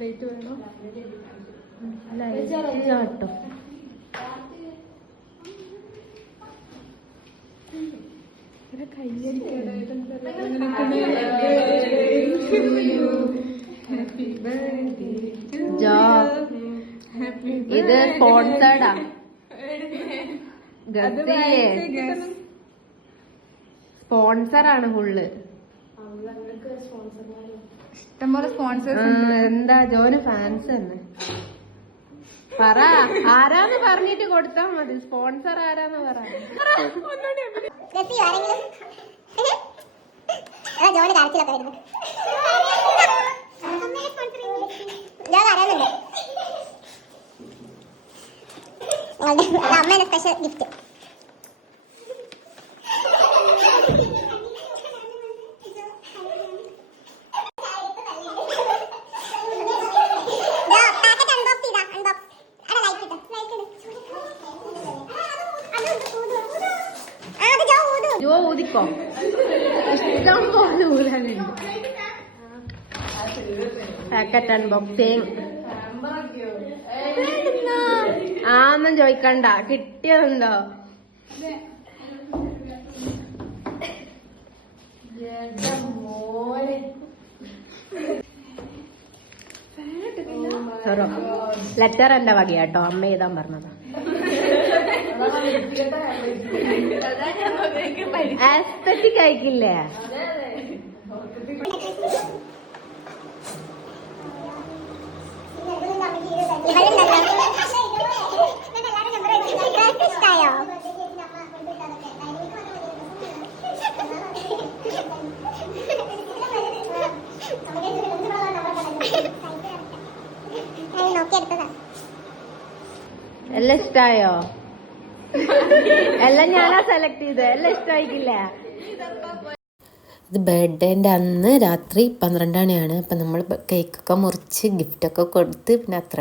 Light വേണോ? Light ഇത് സ്പോൺസേർഡാ. സ്പോൺസറാണ് full. ഇഷ്ടംപോലെ സ്പോൺസേഴ്സ്. എന്താ ജോന് ഫാൻസ് തന്നെ. പറ ആരാന്ന് പറഞ്ഞിട്ട് കൊടുത്താ മതി. സ്പോൺസർ ആരാന്ന് പറ. അമ്മേനെ സ്പെഷ്യൽ ഗിഫ്റ്റ്. ജോ ഊതിക്കോ. ഇഷ്ടം പോലെ ഊരാനുണ്ട്. Packet unboxing. ഒന്നും ചോദിക്കണ്ട. കിട്ടിയതുണ്ടോ? ലെറ്റർ എന്റെ വകയാട്ടോ. അമ്മ എഴുതാൻ പറഞ്ഞതാ. ആസ്തറ്റിക് അയക്കില്ലേ? എല്ലാം ഇഷ്ടായോ? എല്ലാം ഞാനാ സെലക്ട് ചെയ്ത്. എല്ലാം ഇഷ്ടമായിക്കില്ലേ? ഇത് ബർത്ത്ഡേന്റെ അന്ന് രാത്രി 12 മണിയാണ്. അപ്പം നമ്മൾ കേക്കൊക്കെ മുറിച്ച് ഗിഫ്റ്റൊക്കെ കൊടുത്ത് പിന്നെ അത്ര